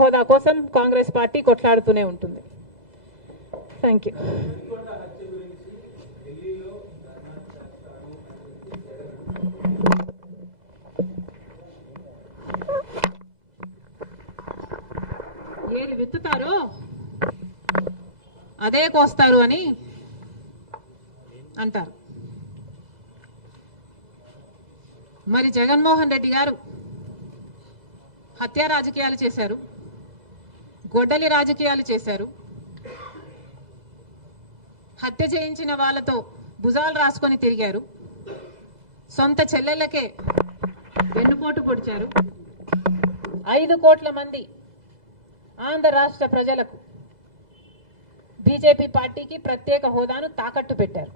హోదా కోసం కాంగ్రెస్ పార్టీ కొట్లాడుతూనే ఉంటుంది. Thank you. ఏది విత్తుతారో అదే కోస్తారు అని అంటారు. మరి జగన్మోహన్ రెడ్డి గారు హత్య రాజకీయాలు చేశారు, గొడ్డలి రాజకీయాలు చేశారు, హత్య చేయించిన వాళ్ళతో భుజాలు రాసుకొని తిరిగారు, సొంత చెల్లెళ్ళకే వెన్నుపోటు పొడిచారు, 5 కోట్ల మంది ఆంధ్ర రాష్ట్ర ప్రజలకు బీజేపీ పార్టీకి ప్రత్యేక హోదాను తాకట్టు పెట్టారు.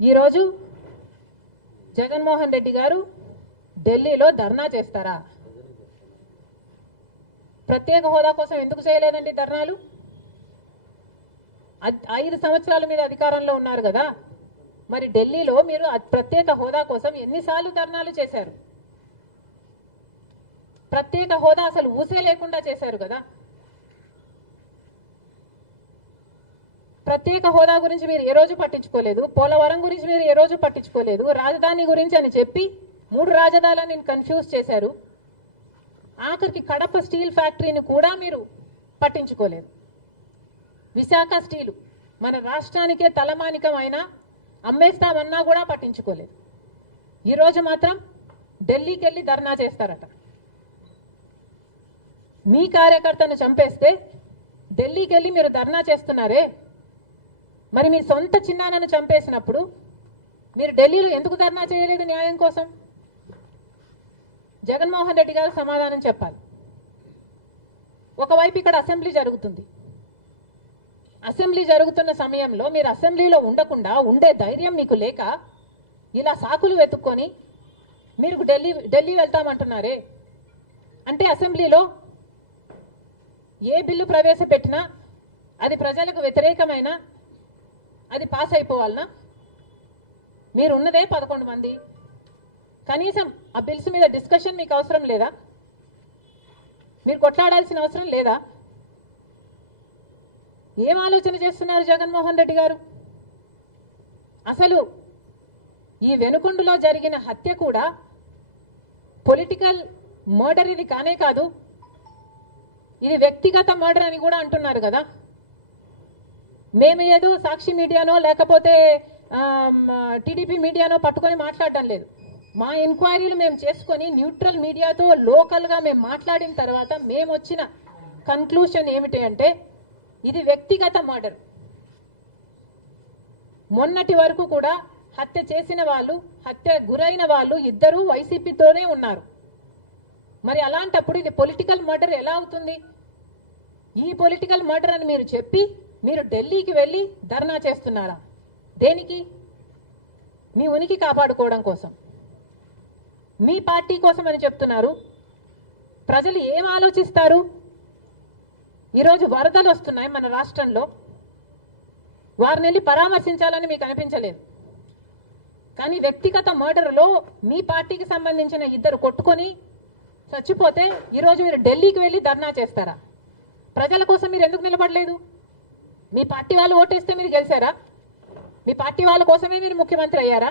ఈరోజు జగన్మోహన్ రెడ్డి గారు ఢిల్లీలో ధర్నా చేస్తారా? ప్రత్యేక హోదా కోసం ఎందుకు చేయలేదండి ధర్నాలు? 5 సంవత్సరాల మీద అధికారంలో ఉన్నారు కదా, మరి ఢిల్లీలో మీరు ప్రత్యేక హోదా కోసం ఎన్నిసార్లు ధర్నాలు చేశారు? ప్రత్యేక హోదా అసలు ఊసే లేకుండా చేశారు కదా. ప్రత్యేక హోదా గురించి మీరు ఏ రోజు పట్టించుకోలేదు, పోలవరం గురించి మీరు ఏ రోజు పట్టించుకోలేదు, రాజధాని గురించి అని చెప్పి 3 రాజధానులను కన్ఫ్యూజ్ చేశారు. ఆఖరికి కడప స్టీల్ ఫ్యాక్టరీని కూడా మీరు పట్టించుకోలేదు. విశాఖ స్టీలు మన రాష్ట్రానికే తలమానికం అయినా అమ్మేస్తామన్నా కూడా పట్టించుకోలేదు. ఈరోజు మాత్రం ఢిల్లీకి వెళ్ళి ధర్నా చేస్తారట. మీ కార్యకర్తను చంపేస్తే ఢిల్లీకి వెళ్ళి మీరు ధర్నా చేస్తున్నారే, మరి మీ సొంత చిన్నాన్నను చంపేసినప్పుడు మీరు ఢిల్లీలో ఎందుకు ధర్నా చేయలేదు న్యాయం కోసం? జగన్మోహన్ రెడ్డి గారు సమాధానం చెప్పాలి. ఒకవైపు ఇక్కడ అసెంబ్లీ జరుగుతుంది. అసెంబ్లీ జరుగుతున్న సమయంలో మీరు అసెంబ్లీలో ఉండకుండా ఉండే ధైర్యం మీకు లేక ఇలా సాకులు వెతుక్కొని మీరు ఢిల్లీ వెళ్తామంటున్నారే. అంటే అసెంబ్లీలో ఏ బిల్లు ప్రవేశపెట్టినా అది ప్రజలకు వ్యతిరేకమైన అది పాస్ అయిపోవాలనా? మీరు ఉన్నదే 11 మంది. కనీసం ఆ బిల్స్ మీద డిస్కషన్ మీకు అవసరం లేదా? మీరు కొట్లాడాల్సిన అవసరం లేదా? ఏం ఆలోచన చేస్తున్నారు జగన్మోహన్ రెడ్డి గారు? అసలు ఈ వెనుకొండలో జరిగిన హత్య కూడా పొలిటికల్ మర్డర్ ఇది కానే కాదు, ఇది వ్యక్తిగత మర్డర్ అని కూడా అంటున్నారు కదా. మేము ఏదో సాక్షి మీడియానో లేకపోతే టీడీపీ మీడియానో పట్టుకొని మాట్లాడడం లేదు. మా ఎంక్వైరీలు మేము చేసుకొని న్యూట్రల్ మీడియాతో లోకల్గా మేము మాట్లాడిన తర్వాత మేము వచ్చిన కన్క్లూషన్ ఏమిటి అంటే ఇది వ్యక్తిగత మర్డర్. మొన్నటి వరకు కూడా హత్య చేసిన వాళ్ళు, హత్య గురైన వాళ్ళు ఇద్దరూ వైసీపీతోనే ఉన్నారు. మరి అలాంటప్పుడు ఇది పొలిటికల్ మర్డర్ ఎలా అవుతుంది? ఈ పొలిటికల్ మర్డర్ అని మీరు చెప్పి మీరు ఢిల్లీకి వెళ్ళి ధర్నా చేస్తున్నారా? దేనికి? మీ ఉనికి కాపాడుకోవడం కోసం, మీ పార్టీ కోసం అని చెప్తున్నారు. ప్రజలు ఏం ఆలోచిస్తారు? ఈరోజు వరదలు వస్తున్నాయి మన రాష్ట్రంలో, వారిని వెళ్ళి పరామర్శించాలని మీకు అనిపించలేదు. కానీ వ్యక్తిగత మర్డర్లో మీ పార్టీకి సంబంధించిన 2 కొట్టుకొని చచ్చిపోతే ఈరోజు మీరు ఢిల్లీకి వెళ్ళి ధర్నా చేస్తారా? ప్రజల కోసం మీరు ఎందుకు నిలబడలేదు? మీ పార్టీ వాళ్ళు ఓటేస్తే మీరు గెలిచారా? మీ పార్టీ వాళ్ళ కోసమే మీరు ముఖ్యమంత్రి అయ్యారా?